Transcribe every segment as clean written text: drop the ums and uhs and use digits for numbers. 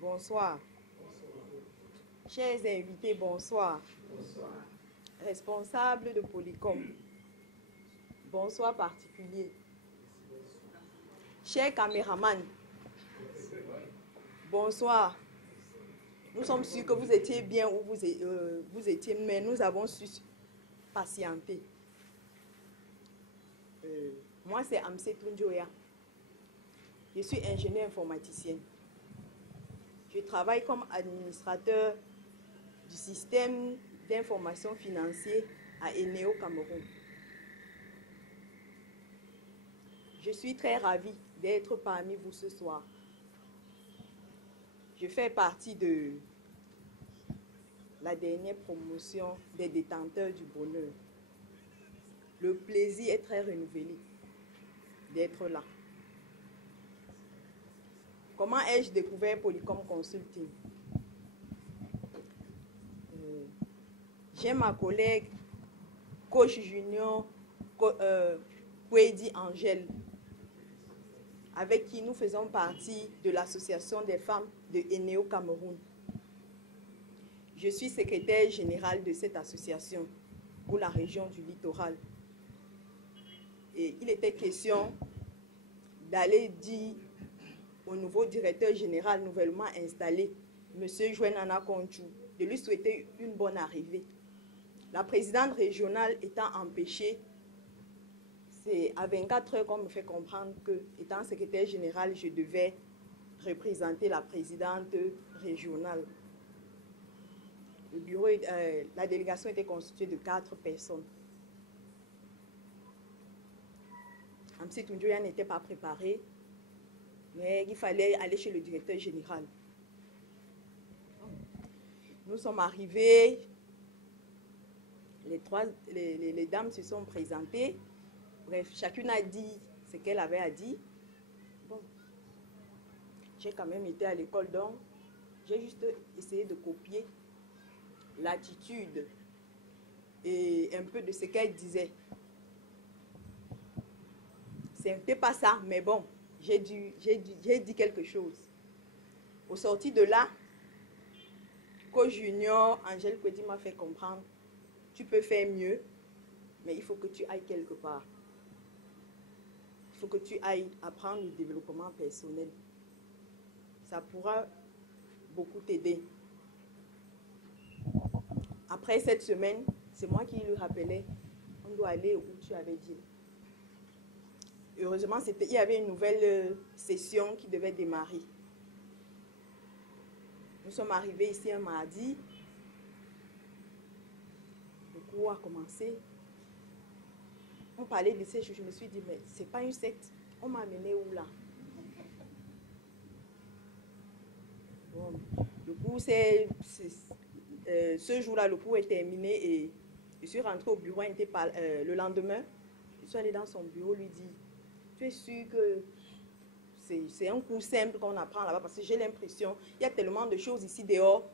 Bonsoir. Chers invités, bonsoir. Responsable de Polycom, bonsoir particulier. Chers caméramans, bonsoir. Nous sommes sûrs que vous étiez bien où vous étiez, mais nous avons su patienter. Moi, c'est Amse Tunjoya. Je suis ingénieur informaticien. Je travaille comme administrateur du système d'information financière à Eneo Cameroun. Je suis très ravie d'être parmi vous ce soir. Je fais partie de la dernière promotion des détenteurs du bonheur. Le plaisir est très renouvelé d'être là. Comment ai-je découvert Polycom Consulting? J'ai ma collègue, coach junior, Kwedi Angèle, avec qui nous faisons partie de l'association des femmes de Eneo Cameroun. Je suis secrétaire générale de cette association pour la région du littoral. Et il était question d'aller dire au nouveau directeur général nouvellement installé, M. Jouenana Konchou, de lui souhaiter une bonne arrivée. La présidente régionale étant empêchée, c'est à 24 heures qu'on me fait comprendre que, étant secrétaire général, je devais représenter la présidente régionale. Le bureau, la délégation était constituée de 4 personnes. Amsi Tunjoya n'était pas préparé, mais il fallait aller chez le directeur général. Nous sommes arrivés, les dames se sont présentées. Bref, chacune a dit ce qu'elle avait à dire. Bon, j'ai quand même été à l'école, donc j'ai juste essayé de copier l'attitude et un peu de ce qu'elle disait. C'était pas ça, mais bon, j'ai dit quelque chose. Au sorti de là, coach junior, Angèle Kwedi m'a fait comprendre, tu peux faire mieux, mais il faut que tu ailles quelque part. Il faut que tu ailles apprendre le développement personnel. Ça pourra beaucoup t'aider. Après cette semaine, c'est moi qui lui rappelais, on doit aller où tu avais dit. Heureusement, il y avait une nouvelle session qui devait démarrer. Nous sommes arrivés ici un mardi. Le cours a commencé. On parlait de ces choses. Je me suis dit, mais ce n'est pas une secte. On m'a amené où là? Bon, le cours, ce jour-là, le cours est terminé et je suis rentrée au bureau le lendemain. Je suis allée dans son bureau, lui dit, tu es sûr que c'est un cours simple qu'on apprend là-bas? Parce que j'ai l'impression, il y a tellement de choses ici dehors.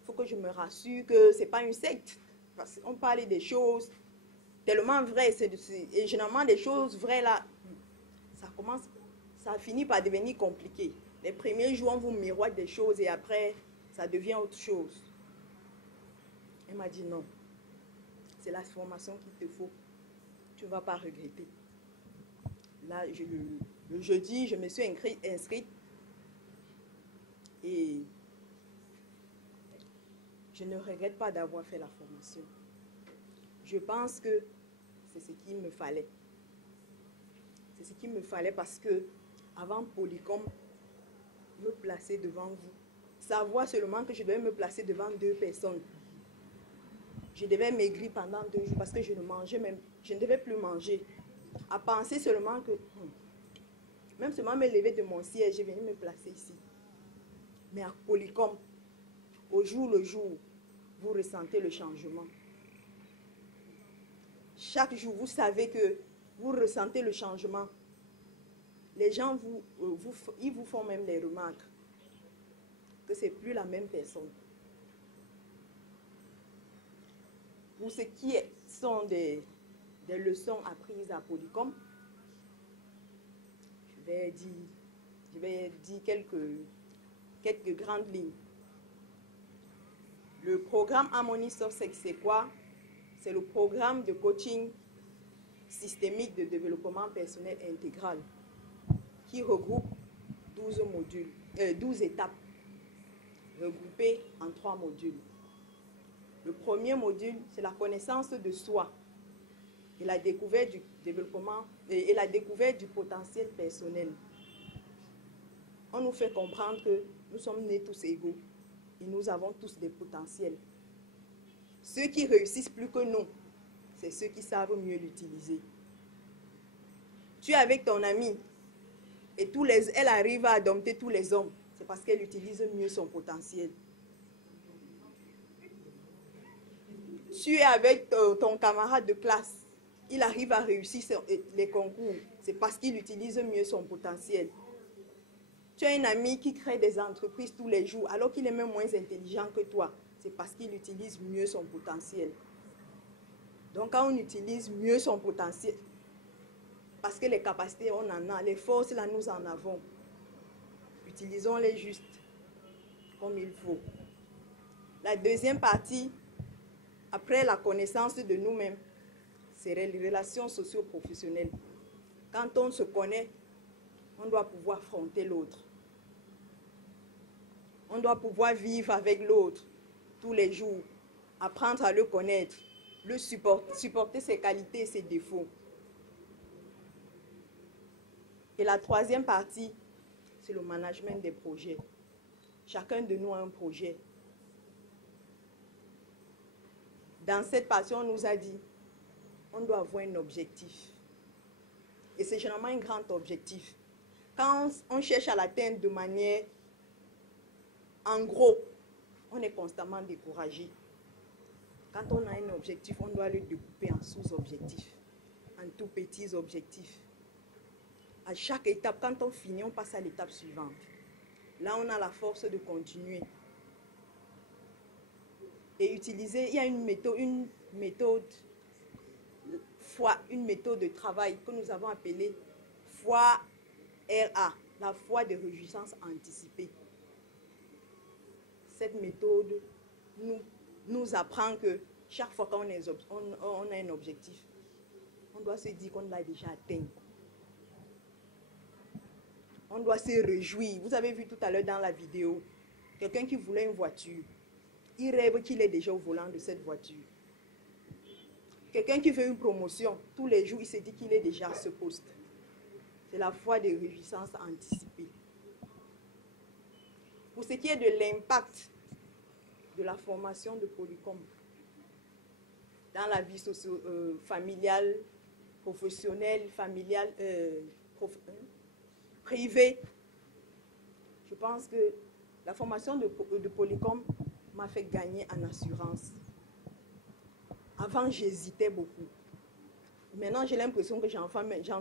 Il faut que je me rassure que ce n'est pas une secte. Parce qu'on parlait des choses tellement vraies. Et généralement, des choses vraies là, ça finit par devenir compliqué. Les premiers jours, on vous miroite des choses et après, ça devient autre chose. Elle m'a dit non. C'est la formation qu'il te faut. Tu ne vas pas regretter. Là, le jeudi, je me suis inscrite et je ne regrette pas d'avoir fait la formation. Je pense que c'est ce qu'il me fallait. C'est ce qu'il me fallait parce que avant Polycom, me placer devant vous, savoir seulement que je devais me placer devant 2 personnes. Je devais maigrir pendant 2 jours parce que je ne mangeais même, je ne devais plus manger. À penser seulement que, même seulement me lever de mon siège, je venais me placer ici. Mais à Polycom, au jour le jour, vous ressentez le changement. Chaque jour, vous savez que vous ressentez le changement. Les gens, ils vous font même des remarques que ce n'est plus la même personne. Pour ce qui sont des leçons apprises à Polycom, je vais dire Je vais dire quelques grandes lignes. Le programme Harmony Soft Sex, c'est quoi? C'est le programme de coaching systémique de développement personnel intégral qui regroupe 12 étapes regroupées en 3 modules. Le premier module, c'est la connaissance de soi et la découverte du développement et la découverte du potentiel personnel. On nous fait comprendre que nous sommes nés tous égaux et nous avons tous des potentiels. Ceux qui réussissent plus que nous, c'est ceux qui savent mieux l'utiliser. Tu es avec ton amie et elle arrive à dompter tous les hommes. C'est parce qu'elle utilise mieux son potentiel. Tu es avec ton camarade de classe. Il arrive à réussir les concours. C'est parce qu'il utilise mieux son potentiel. Tu as un ami qui crée des entreprises tous les jours alors qu'il est même moins intelligent que toi. C'est parce qu'il utilise mieux son potentiel. Donc quand on utilise mieux son potentiel, parce que les capacités, on en a, les forces, là, nous en avons. Utilisons-les juste comme il faut. La deuxième partie, après la connaissance de nous-mêmes, c'est les relations socio-professionnelles. Quand on se connaît, on doit pouvoir affronter l'autre. On doit pouvoir vivre avec l'autre tous les jours, apprendre à le connaître, le supporter ses qualités et ses défauts. Et la troisième partie, c'est le management des projets. Chacun de nous a un projet. Dans cette partie, on nous a dit, on doit avoir un objectif. Et c'est généralement un grand objectif. Quand on cherche à l'atteindre de manière, en gros, on est constamment découragé. Quand on a un objectif, on doit le découper en sous-objectifs, en tout petits objectifs. À chaque étape, quand on finit, on passe à l'étape suivante. Là, on a la force de continuer. Et utiliser, il y a une méthode de travail que nous avons appelée foi RA, la foi de réjouissance anticipée. Cette méthode nous apprend que chaque fois qu'on a un objectif, on doit se dire qu'on l'a déjà atteint. On doit se réjouir. Vous avez vu tout à l'heure dans la vidéo, quelqu'un qui voulait une voiture. Il rêve qu'il est déjà au volant de cette voiture. Quelqu'un qui veut une promotion, tous les jours, il se dit qu'il est déjà à ce poste. C'est la foi de réjouissance anticipée. Pour ce qui est de l'impact de la formation de Polycom dans la vie familiale, professionnelle, privée, je pense que la formation de Polycom m'a fait gagner en assurance. Avant, j'hésitais beaucoup. Maintenant, j'ai l'impression que j'en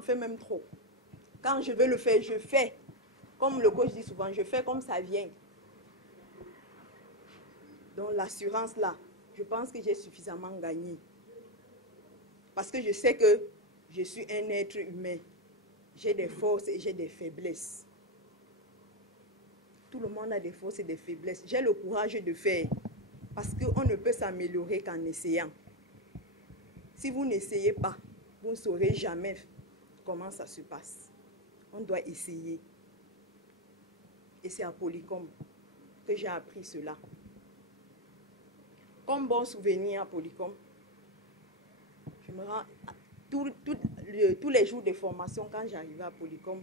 fais même trop. Quand je veux le faire, je fais. Comme le coach dit souvent, je fais comme ça vient. Donc l'assurance là, je pense que j'ai suffisamment gagné. Parce que je sais que je suis un être humain. J'ai des forces et j'ai des faiblesses. Tout le monde a des forces et des faiblesses. J'ai le courage de faire. Parce qu'on ne peut s'améliorer qu'en essayant. Si vous n'essayez pas, vous ne saurez jamais comment ça se passe. On doit essayer. Et c'est à Polycom que j'ai appris cela. Comme bon souvenir à Polycom, je me rends tous les jours de formation quand j'arrivais à Polycom,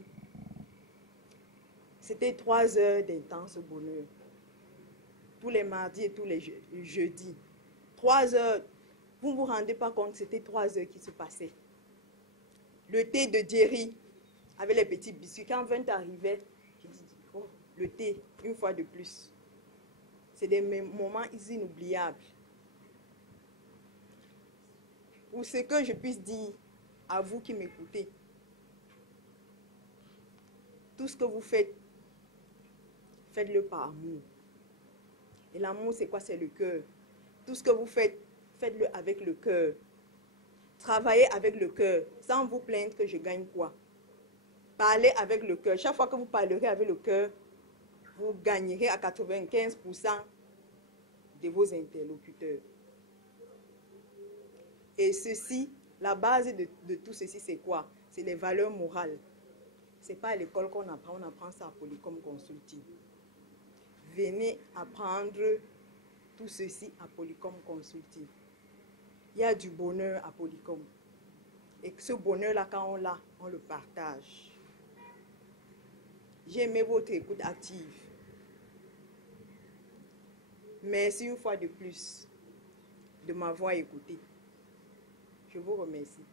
c'était 3 heures d'intense bonheur. Tous les mardis et tous les jeudis. 3 heures, vous ne vous rendez pas compte, c'était 3 heures qui se passaient. Le thé de Jerry, avec les petits biscuits, quand 20 arrivait, je dis, oh, le thé, une fois de plus. C'est des moments inoubliables. Pour ce que je puisse dire à vous qui m'écoutez, tout ce que vous faites, faites-le par amour. Et l'amour, c'est quoi? C'est le cœur. Tout ce que vous faites, faites-le avec le cœur. Travaillez avec le cœur, sans vous plaindre que je gagne quoi. Parlez avec le cœur. Chaque fois que vous parlerez avec le cœur, vous gagnerez à 95% de vos interlocuteurs. Et ceci, la base de tout ceci, c'est quoi? C'est les valeurs morales. Ce n'est pas à l'école qu'on apprend, on apprend ça à Polycom Consulting. Venez apprendre tout ceci à Polycom Consulting. Il y a du bonheur à Polycom. Et ce bonheur-là, quand on l'a, on le partage. J'ai aimé votre écoute active. Merci une fois de plus de m'avoir écouté. Je vous remercie.